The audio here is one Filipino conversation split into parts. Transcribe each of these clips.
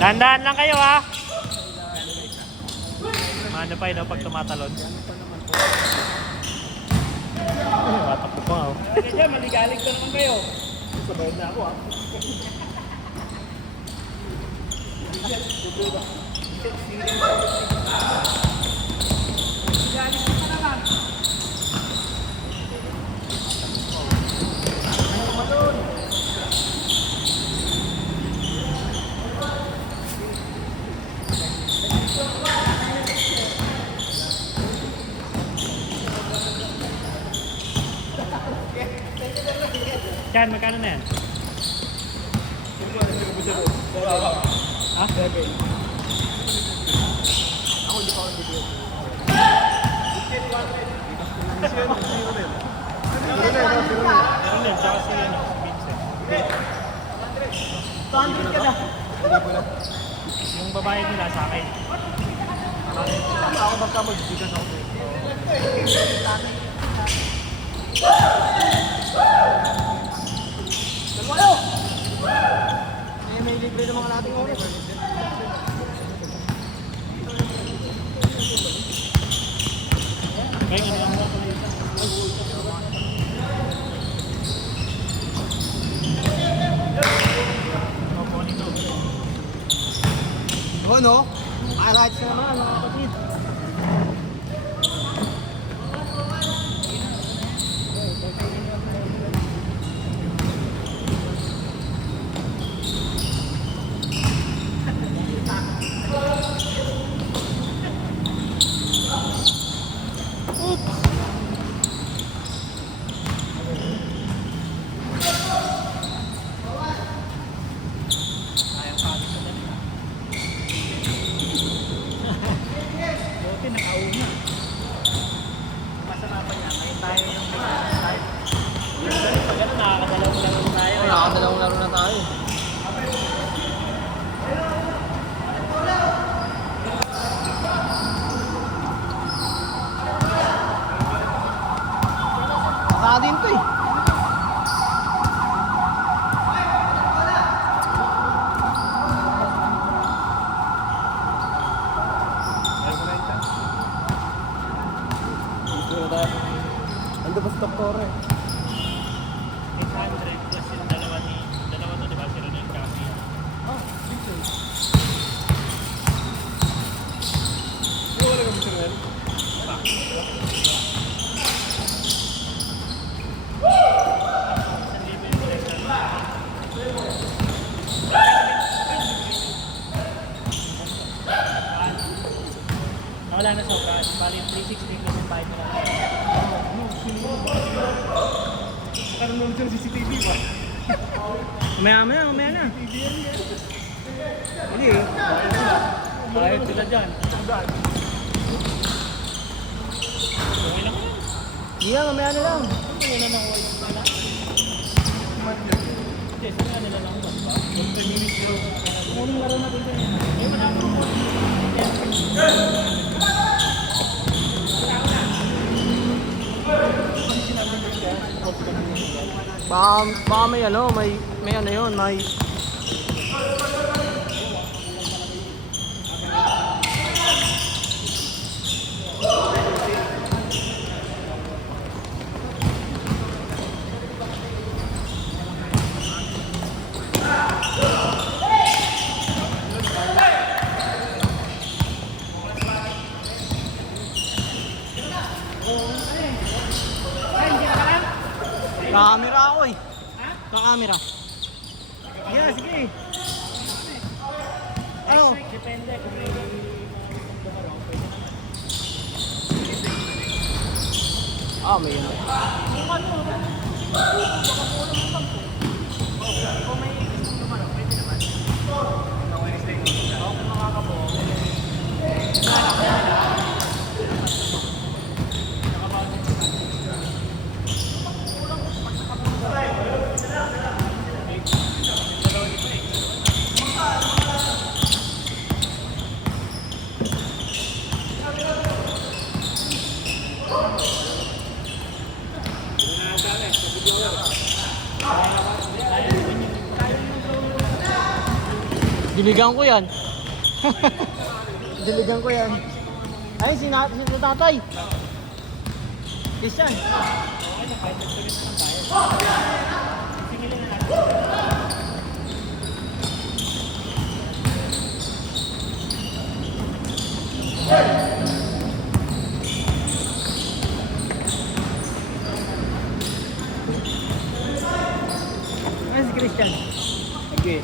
Dahan-dahan lang kayo ha. Mano pa yun pag tumatalon. Matakbo pa ako. Kaya maligalig ka naman kayo. Sabayad na ako ha. Yan, magkano na yan? Ha? 7. Ako hindi pa ako nabibigyan. Meron din, tsaka si Vincent. 200 ka na. Yung babae nila sa akin. Ako basta magbigas ako. Dalawa! May libre ng mga nating oras. May ano yung Oo, no? Highlights na naman, mga kapatid. Nakakadalawang laro na tayo. Saka din to eh. Ando ba sa doktor eh? 800 plus yung dalawa to, di ba? Si Ronel Casi. Oh, picture. Wala ka picture rin? Wala na sobra. Bali 360 plus yung 5 na lang. Parang naman siya CCTV ba? Mamaya na. Hindi eh. Kahit sila dyan. Saan? Okay lang yan. Hindi na, mamaya na lang. Wala na ako. Hindi, sabi nila lang ba? 20 minutes yun. Kung laro natin dyan yan. Eh, wala ko mo. Baka may ano, may ano yun, may... Camera ako eh. Ka-camera. Yeah, sige. Ano? Depende kung may May yun. Diligan ko yan. Diligan ko yan. Ay, si tatay. Christian. Ay, si Christian. Okay.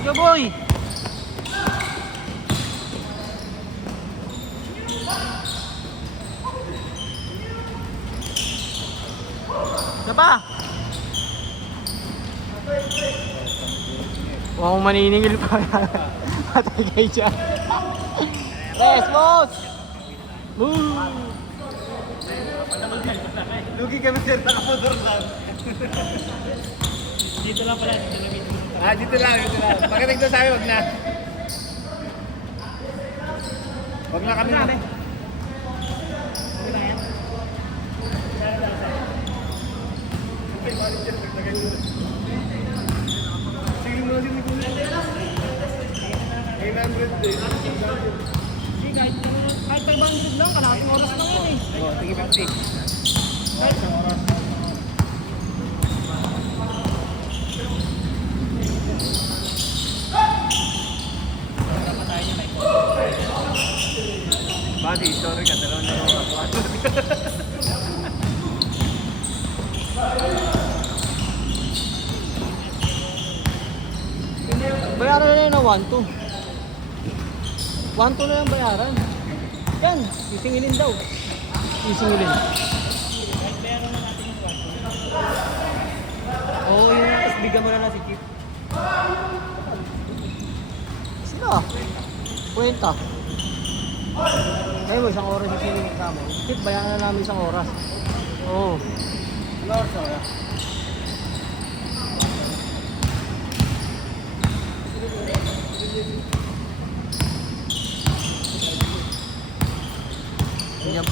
Go boy. Isa pa. Huwag mong maniningil pa. Patay kayo dyan. Yes, boss! Move! Lugi kami sir, nakapodor lang. Dito lang pala, dito lang dito. Dito lang. Pagkating doon sabi, wag na. Wag na kami na. Kahit 500 lang, kalahating oras lang yan eh. Oo, tingin 50. Kahit isang oras. Buddy, sorry ka, dalawa na yung bayaran na yun na 1-2. 1-2 na lang bayaran. Yan, isingilin daw. Isingilin. Kahit bayaran na natin yung kwarto. Oo, yun. Tapos bigyan mo na na si Chip. Sila. Kwenta. Kaya mo, isang oras yung sinilin ka mo. Chip, bayaran na namin isang oras. Oo. Ilang oras na kaya? Yep.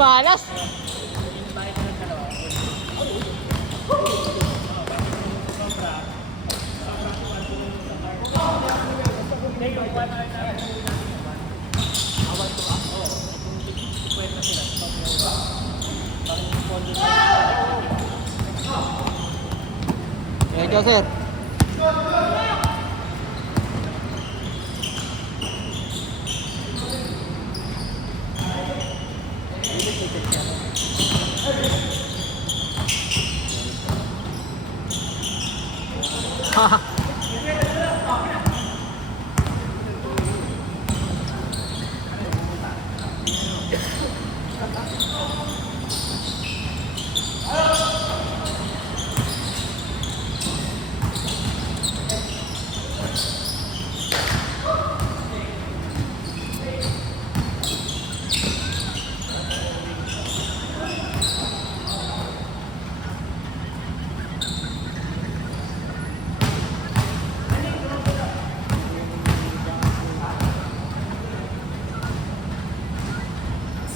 Malas! Ito sir.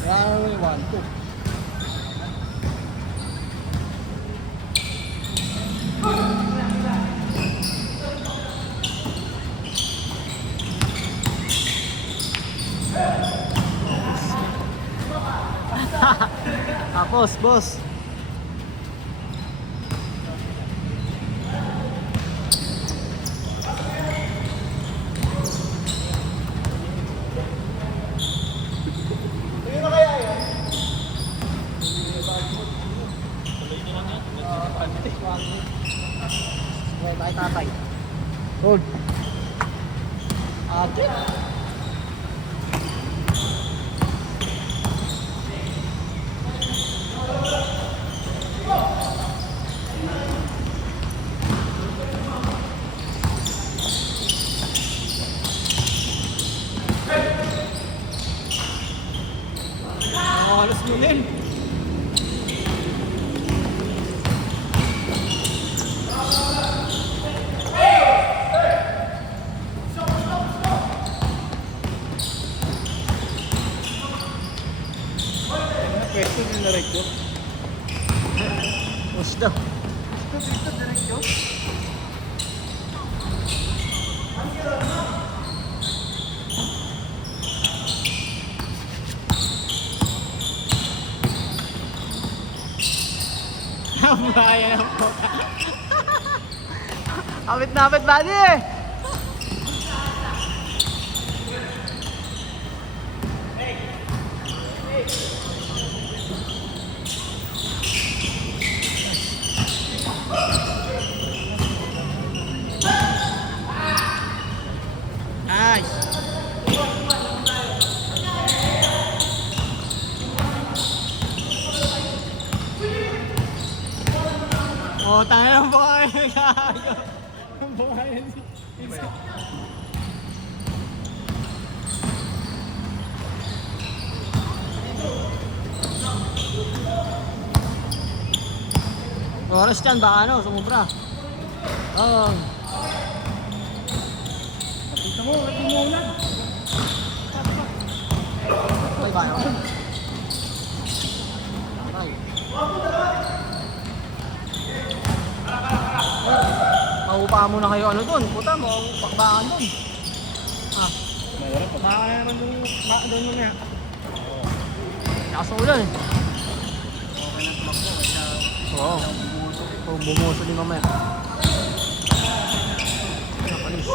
Kaya may 1-2. Tapos, boss. Tayo tatay. Hold. Ate. Sunil. Pwesto din na rin ko. Gusto. Ito, diretso. Bayan po. Apit na apit, buddy! Nice. Oh, tayo ng buhay. Ang buhayan si... Oras dyan, baka ano, sumubra. Oo. Kita mo, at umulan. Ay, ba yun? Ay. Maupa muna kayo ano dun. Puta, pakbakan dun. Ah, Mayroon pa. Baka naman doon mo nga. lakas ng ulan eh. Okay na tumakbo. Kaya Oo. Oh, bumuso din mamaya. Nakalis.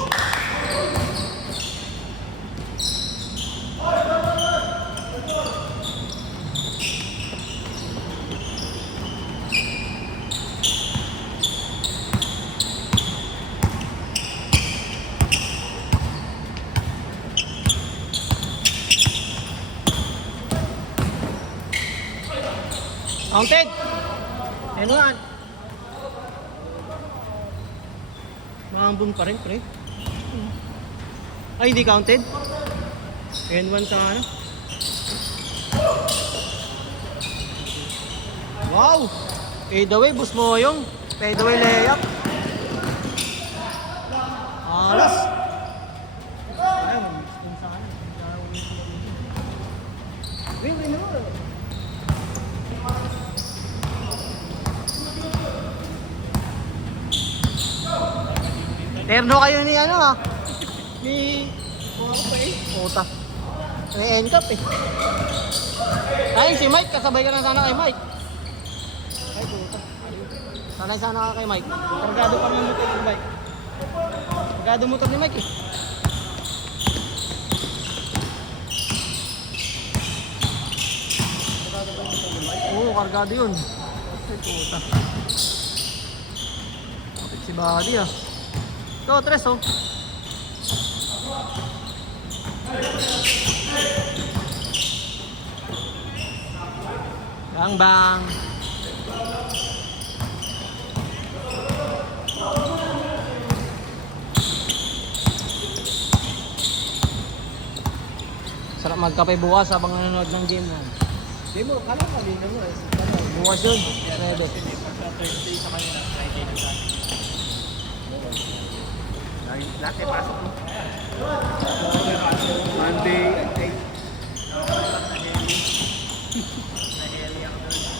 Counted! Ano yan? Maambon pa rin, pre. Ay, hindi counted? N1 sa ano? Wow! Fade away, bus mo yung fade away layup. Alas! Ay, mamiss din sa ano. Wait, no. Terno kayo ni ano ha? Ni... Puta. May end up eh. Ay, si Mike, kasabay ka na sana kay Mike. Ay, puta. Sanay sana ka kay Mike. Kargado pa ng motor ni Mike. Kargado motor ni Mike eh. Oo, kargado yun. Ay, puta. Kapit si Buddy ah. Ito, tres oh. Bang bang. Sarap magkape bukas habang nanonood ng game na. Di mo, kala ka din mo eh. Bukas yun, 7. Sa Thursday sa kanila, Friday na sa Lahat ay pasok mo. Monday, ay.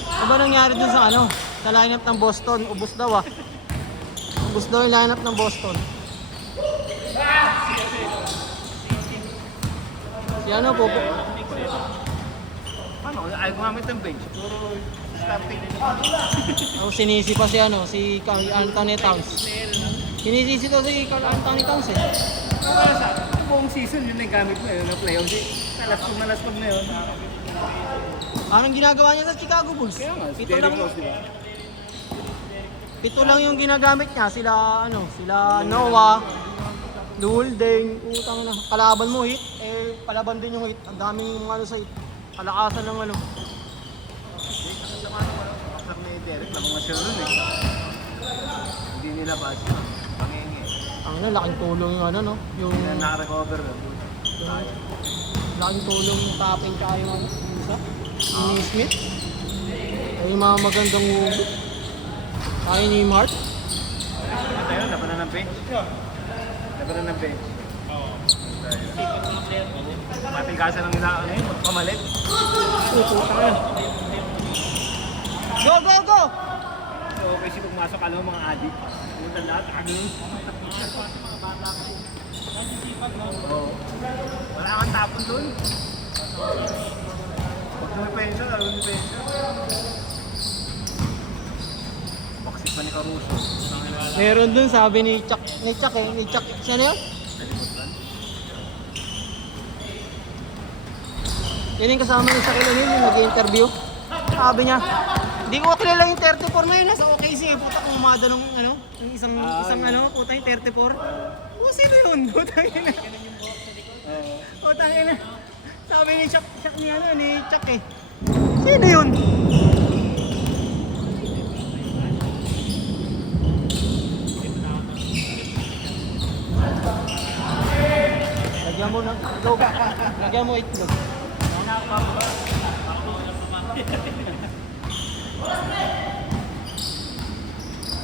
Ano ba nangyari dun sa ano? Sa lineup ng Boston, ubos daw ah. Ubos daw yung lineup ng Boston. Si ano po? Ano, ay gumamit ng bench. Siguro, starting. Oh, sinisi pa si ano, si Carl Anthony Towns. Sinisisi daw si Carl Anthony Towns eh. Para sa buong season, yun na yung gamit mo yun, na playoffs. Nalaspag na yun. Anong ginagawa niya sa Chicago Bulls? Kaya nga, Pito very lang, close, di ba? pito lang yung ginagamit niya. Sila ano, sila Noah, Luldeng, utang na. Kalaban mo hit, eh palaban din yung hit. Ang daming ano sa hit. Kalakasan ng ano. Sa mga kapag ni Derek, lang mga sure eh. Hindi nila bash yun. Pangingi. Ang ano, laking tulong yung ano no, yung Hindi na nakarecover. laking tulong yung tapping tsaka yung ano, yung isa. Ni Smith. Ay, yung mga magandang ubi. Kaya ni Mart. Ito yun, laban na ng bench. Laban na ng bench. Matilgasan lang nila, ano yun, pamalit. Go, go, go! So, kasi pagmasok, alam mo mga adik. Pumunta lahat, agin. Oo. Wala kang tapon dun. Pag may pension, alam mo may pension. Baksit pa ni Caruso. Meron dun, sabi ni Chuck sino yun? Yan yung kasama ni Shaquille O'Neal yung nag-interview. Sabi niya, hindi ko kilala yung 34 ngayon, nasa OKC. Puta kung umada nung ano, yung isang puta yung 34. Oh, sino yun? Puta yun na. Puta yun na. Sabi ni Chuck ni Chuck eh. Sino yun? Lagyan mo ng itlog. Lagyan mo itlog.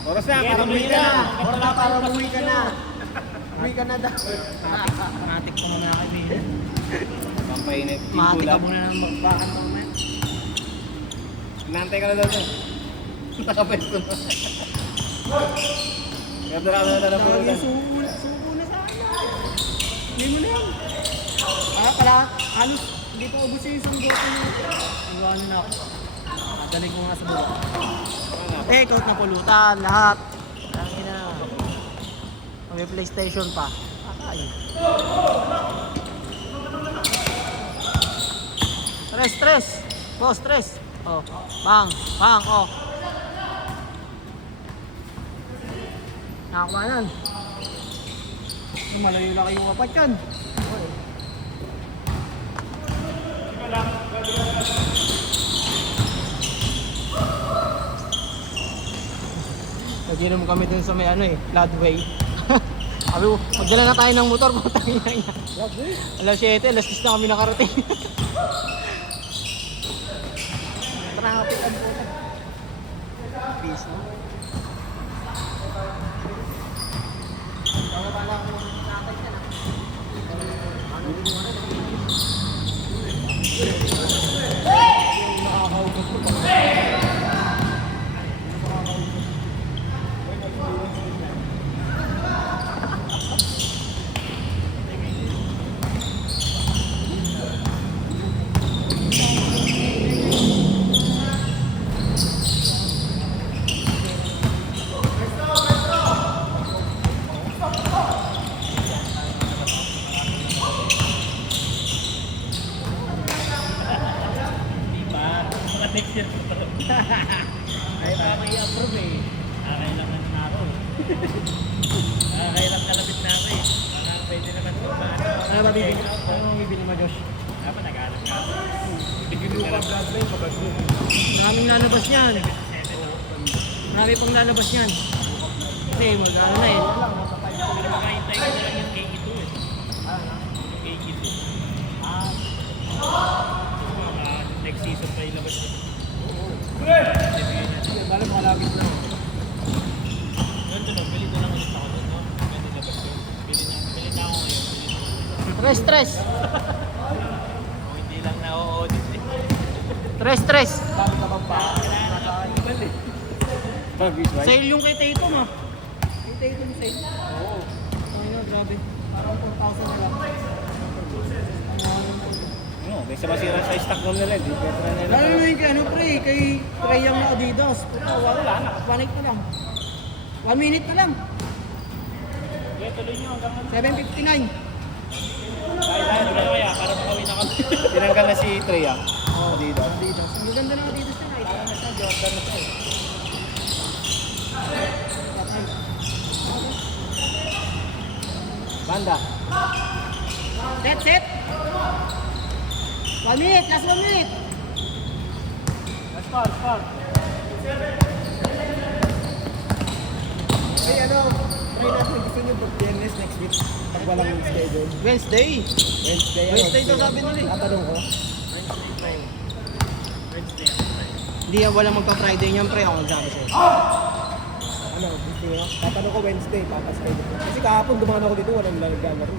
Oras na, para umuwi ka na. Oras na para umuwi ka na. Umuwi ka na daw. Matik ko muna kaibigan. Pampainit. Matik ka muna ng magbakan mo man. Nantay ka na daw doon. Nakapwesto na. Ganda na na po. Subo na sana. Hindi mo na yan. Pala, halos hindi pa ubos yung isang bote nyo. Iwanan na ako. Madaling ko nga sa buwan. Coat na pulutan, lahat. Ang ina. May PlayStation pa. Ay. Stress. Boss, stress. Oh, bang, oh. Nakakuhanan. Malayo lang kayong kapat yan. Nag-inom kami dun sa may Floodway. Sabi ko, magdala na tayo ng motor, putang ina niya. Alas 7, alas 10 na kami nakarating. Traffic ang puta. Peace na. Ay, baka i-approve eh. Kailangan na ako. Kailangan kalapit na ako eh. Baka pwede naman ito ba? Ano ba bibili? Ano bibili mo, Josh? Dapat nag-aaral ka. Maraming lalabas yan. Marami pang lalabas yan. Kasi mag-ano na eh. Pero makahintay ko na lang yung KE2 eh. Yung KE2. Next season pa ilabas na. Balik mo malapit na. Ganito no, bili ko lang ulit ako doon, no? Ganito labas ko. Bili na ako ngayon. Stress. Kung hindi lang na-audit eh. Stress. Bakit naman pa? Bagis, right? Sale yung kay Tatum ah. Kay Tatum sale. Oo. Ayun, grabe. Parang 4,000 na lang. Ano, may masira sa stock room nila. Di better na nila. Lalo na yung kay kay Trey Young na Adidas. Puta, wala na. 1 minute na lang. 1 minute na lang. Kaya tuloy nyo hanggang 7:59. Kaya na kaya para makawin na kami. Tinanggal na si Treya. Adidas. Adidas. Ang ganda ng Adidas na ito. Ano siya, Jordan na siya. Banda. Set. 1 minute. Last 1 minute. Let's fall. Hey, ano, try natin. Gusto nyo mag-tennis next week pag walang schedule. Wednesday. Wednesday daw sabi nila eh. Tatanong ko. Hindi yan walang magpa-Friday niyan pre, ako nagsabi sa'yo. Ano, gusto nyo? Tatanong ko Wednesday, papas kayo. Kasi kahapon dumaan ako dito, walang naglalaro.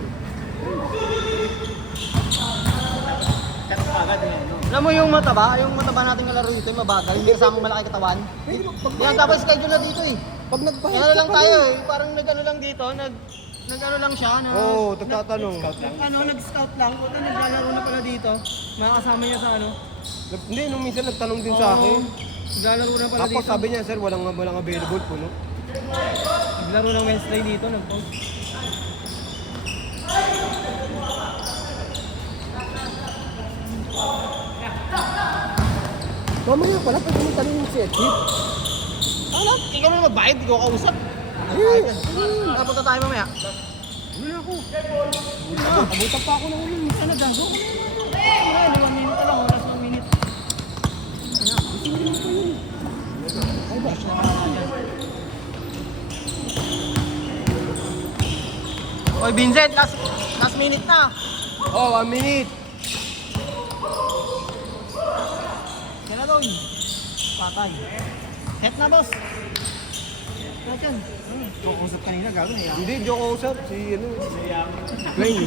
Cut pa agad eh, no? Alam mo yung mataba nating kalaro dito, yung mabagal, hindi kasamang malaki katawan. Pwede mo, Yan, tapos schedule na dito eh. pag nagpahit Ano lang tayo eh, parang nag-ano lang dito, nag-ano lang siya. Oo, tagtatanong. Nag-scout lang. Puta, naglalaro na pala dito. Makakasama niya sa ano. Hindi, nung minsan nagtanong din sa akin. Naglalaro na pala Tapos dito. sabi niya, sir, walang available po, no? Naglaro ng Wednesday dito, nag-post. Mamaya pala, pwede mo tanong yung set hit. Ano? Ikaw na magbayad, di ko kausap. Napunta tayo mamaya. Wala ako. Abutan pa ako ng ulo. Ano, gago ko na yun. Mga 1 minute lang, oras 1 minute. Ay ba? Oy, Vincent, last minute na. Oh, 1 minute. Yan na doon. Patay. Het na, boss. Lahat yan. Kukusap kanina, gago na yan. Hindi, joke ako, sir. Si ano. Glenn.